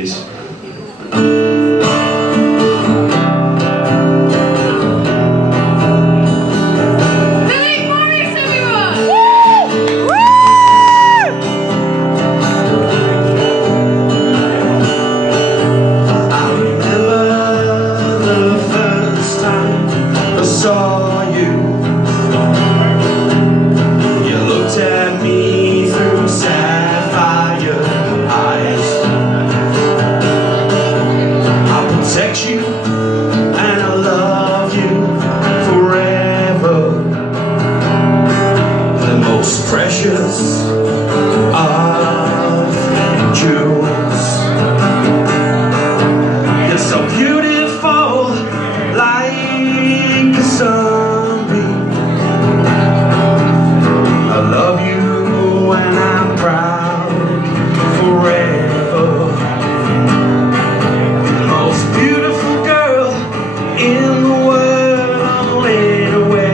please. Precious of jewels, you're so beautiful, like a sunbeam. I love you and I'm proud forever. The most beautiful girl in the world, anywhere.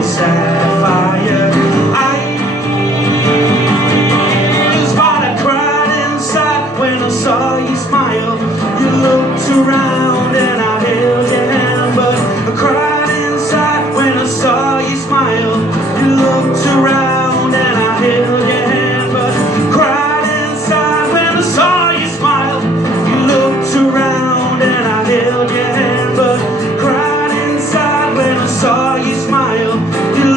Sapphire eyes, but I cried inside when I saw you smile. You looked around and I held your hand, but I cried inside when I saw you smile. You looked around and I held your hand, but I cried inside when I saw you smile. You looked around and I held your hand, but I cried inside when I saw you smile.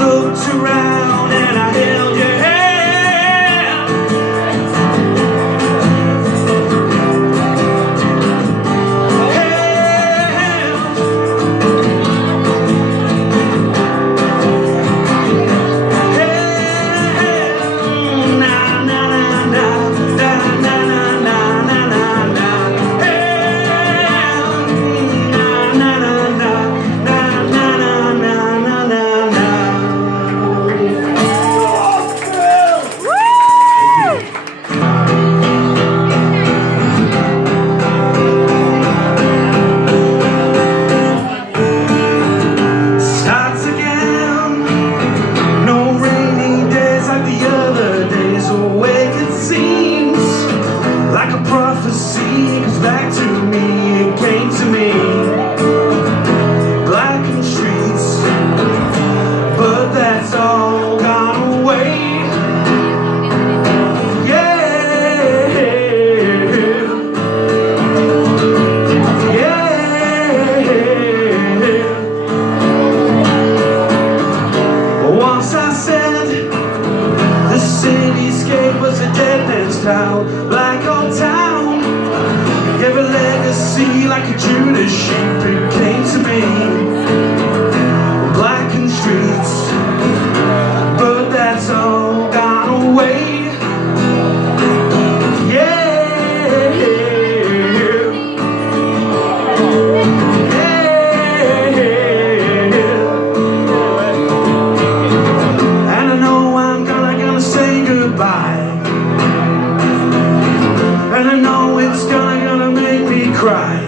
Looked around and I held your hand. Back to me, it came to me. Blackened streets, but that's all gone away. Yeah, yeah. Once I said the cityscape was a dead man's town, black old town. Gave a legacy like a Judas sheep, it came to me. Blackened streets, but that's all gone away. Yeah, yeah. And I know I'm gonna say goodbye. And I know it's gonna make me cry.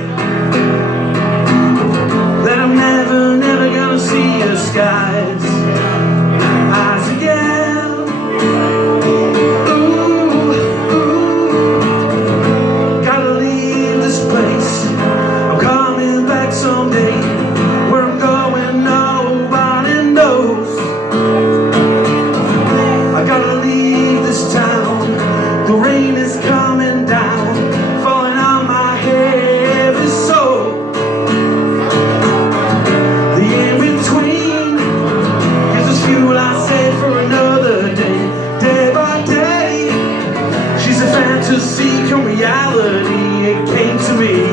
fantasy come reality, it came to me.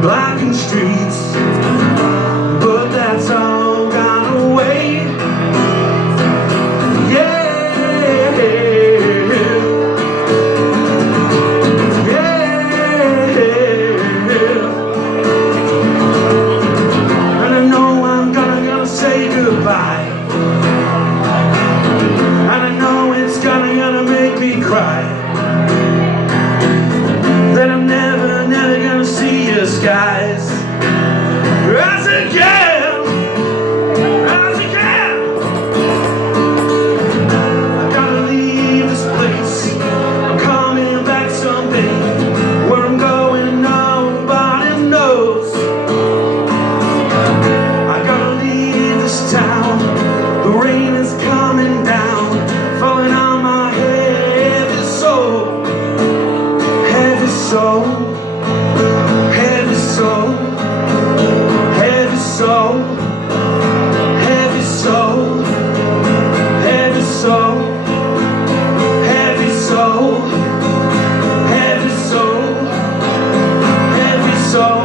Blackened streets, but that's all gone away. Yeah, and I know I'm gonna say goodbye, and I know it's gonna make me cry, that I'm never gonna see your skies rise again, rise again. I gotta leave this place, I'm coming back someday. Where I'm going nobody knows. I gotta leave this town, the rain is coming down, falling on my heavy soul, heavy soul, heavy soul, heavy soul, heavy soul, heavy soul, heavy soul, heavy soul, heavy soul.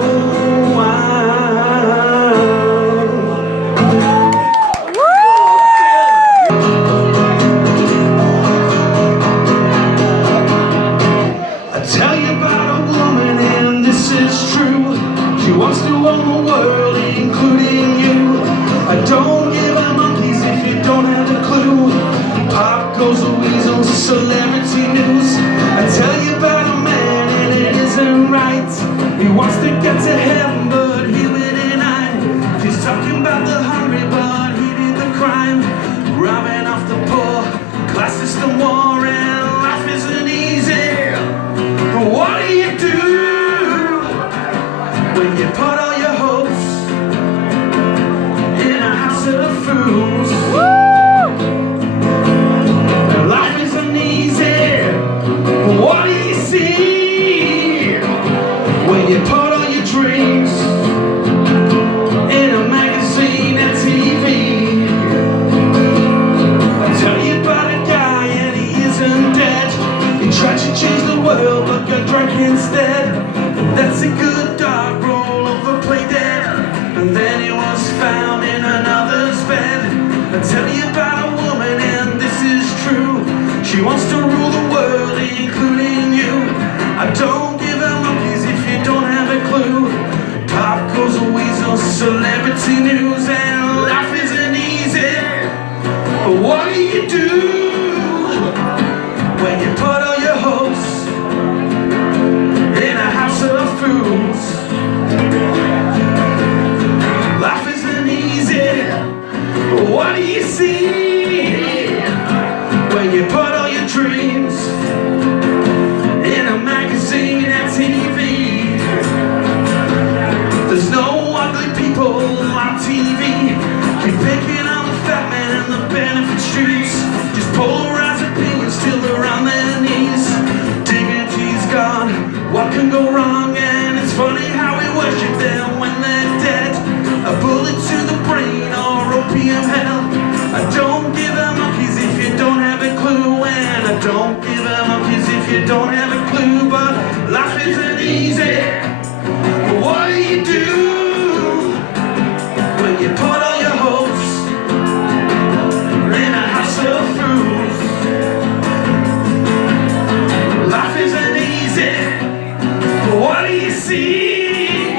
I tell you about a woman, and this is true. She wants to own the world, including you. I don't give a monkeys if you don't have a clue. Pop goes the weasel, celebrity news. I tell you about a man, and it isn't right. He wants to get to heaven, but he will deny. He's talking about the hungry, but he did the crime. Robbing off the poor, class system war, and life isn't easy. But what do you do when you put all your hopes in a house of fools? Life isn't easy. What do you see when you put all your dreams in a magazine and TV? I'll tell you about a guy, and he isn't dead. He tried to change the world, but got drunk instead. That's a good dog, roll over, play dead. And then he was found in another's bed. I tell you about a woman, and this is true. She wants to rule the world, including you. I don't give a monkeys if you don't have a clue. Pop goes a weasel, celebrity news, and life isn't easy. But what do you do when you put all your hopes in a house of fools? Life isn't easy. But what do you see when you put all your dreams in a magazine and TV? There's no ugly people on TV. Keep picking on the fat man and the benefit streets. Just polarized opinions till they're on their knees. Dignity's gone, what can go wrong? And it's funny how we worship them when they're dead. A bullet to the brain or opium hell. I don't give a monkeys if you don't have a clue. And I don't give a monkeys if you don't have a clue. But life isn't easy. But what do you do when you put all your hopes in a house of fools? Life isn't easy. But what do you see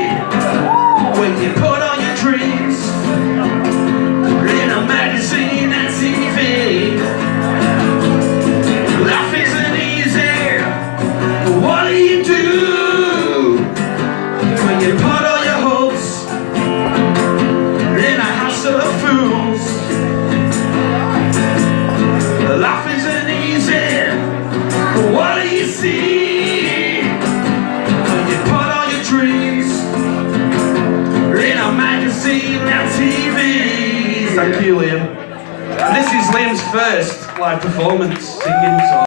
when you put all your dreams in a magazine and TV? Life isn't easy. But what do you do when you put all your hopes in a house of fools? Life isn't easy. But what do you see when you put all your dreams in a magazine and TV? Thank you, Liam. And this is Liam's first live performance singing. So